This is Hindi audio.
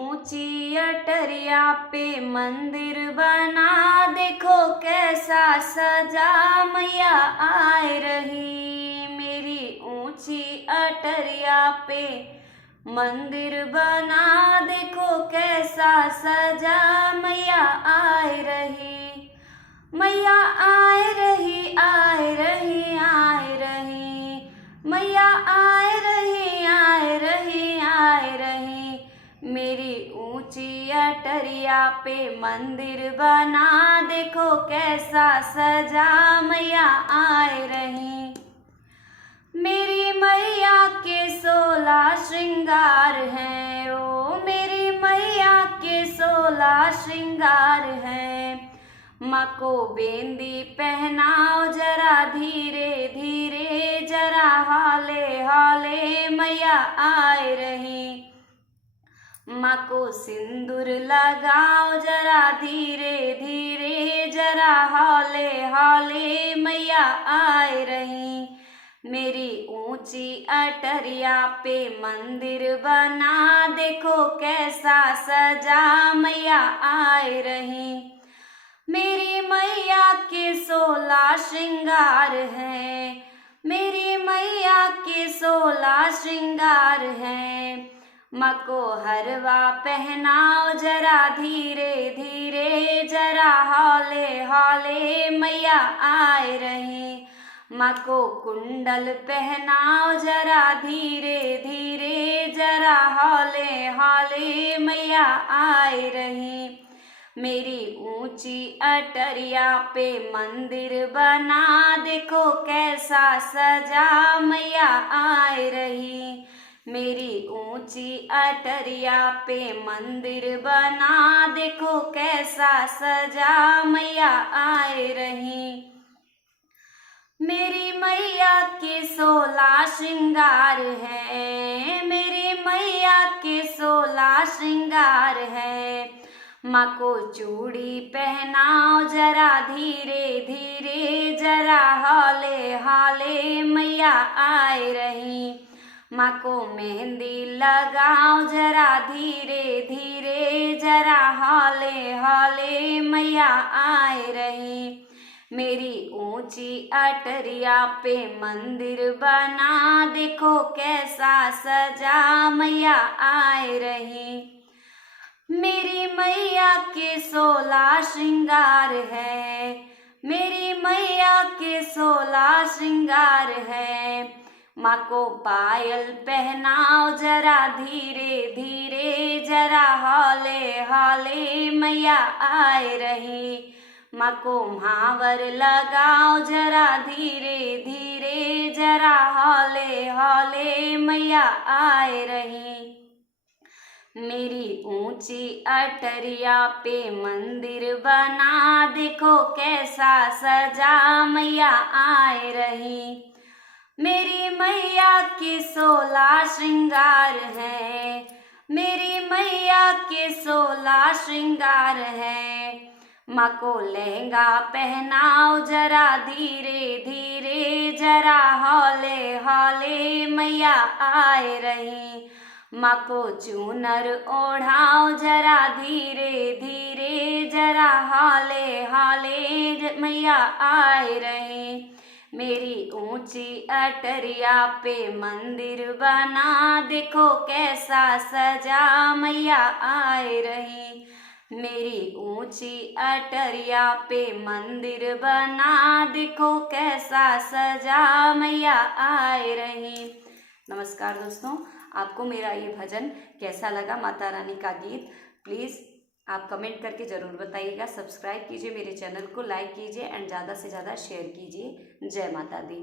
ऊंची अटरिया पे मंदिर बना, देखो कैसा सजा मैया आए रही। मेरी ऊंची अटरिया पे मंदिर बना, देखो कैसा सजा मैया आए रही। मैया आए रही, आए रही, आए रही, मैया आए रही, आए रही, आए रही। मेरी ऊंची अटरिया पे मंदिर बना, देखो कैसा सजा मैया आए रही। मेरी मैया के 16 श्रृंगार हैं, ओ मेरी मैया के 16 श्रृंगार हैं। माँ को बेंदी पहनाओ जरा धीरे धीरे, जरा हाले हाले मैया आए रही। माँ को सिंदूर लगाओ जरा धीरे धीरे, जरा हाले हाले मैया आए रही। मेरी ऊंची अटरिया पे मंदिर बना, देखो कैसा सजा मैया आए रही। मेरी मैया के 16 श्रृंगार हैं, मेरी मैया के 16 श्रृंगार हैं। माँ को हरवा पहनाओ जरा धीरे धीरे, जरा हौले हौले मैया आए रही। माँ को कुंडल पहनाओ जरा धीरे धीरे, जरा हौले हौले मैया आए रही। मेरी ऊंची अटरिया पे मंदिर बना, देखो कैसा सजा मैया आए रही। मेरी ऊंची अटरिया पे मंदिर बना, देखो कैसा सजा मैया आए रही। मेरी मैया के 16 श्रृंगार हैं, मेरी मैया के 16 श्रृंगार हैं। माँ को चूड़ी पहनाओ जरा धीरे धीरे, जरा हौले हौले मैया आए रही। माँ को मेहंदी लगाओ जरा धीरे धीरे, जरा हौले हौले मैया आए रही। मेरी ऊंची अटरिया पे मंदिर बना, देखो कैसा सजा मैया आए रही। मेरी मैया के 16 श्रृंगार है, मेरी मैया के 16 श्रृंगार है। माँ को पायल पहनाओ जरा धीरे धीरे, जरा हौले हौले मैया आए रही। माँ को महावर लगाओ जरा धीरे धीरे, जरा हौले हौले मैया आए रही। मेरी ऊंची अटरिया पे मंदिर बना, देखो कैसा सजा मैया आए रही। मेरी मैया के 16 श्रृंगार हैं, मेरी मैया के 16 श्रृंगार हैं। माँ को लहंगा पहनाओ जरा धीरे धीरे, जरा हौले हौले मैया आए रही। माँ को चूनर ओढ़ाओ जरा धीरे धीरे, जरा हौले हौले मैया आए रही। मेरी ऊंची अटरिया पे मंदिर बना, देखो कैसा सजा मैया आए रही। मेरी ऊंची अटरिया पे मंदिर बना, देखो कैसा सजा मैया आए रही। नमस्कार दोस्तों, आपको मेरा ये भजन कैसा लगा, माता रानी का गीत, प्लीज़ आप कमेंट करके ज़रूर बताइएगा। सब्सक्राइब कीजिए मेरे चैनल को, लाइक कीजिए एंड ज़्यादा से ज़्यादा शेयर कीजिए। जय माता दी।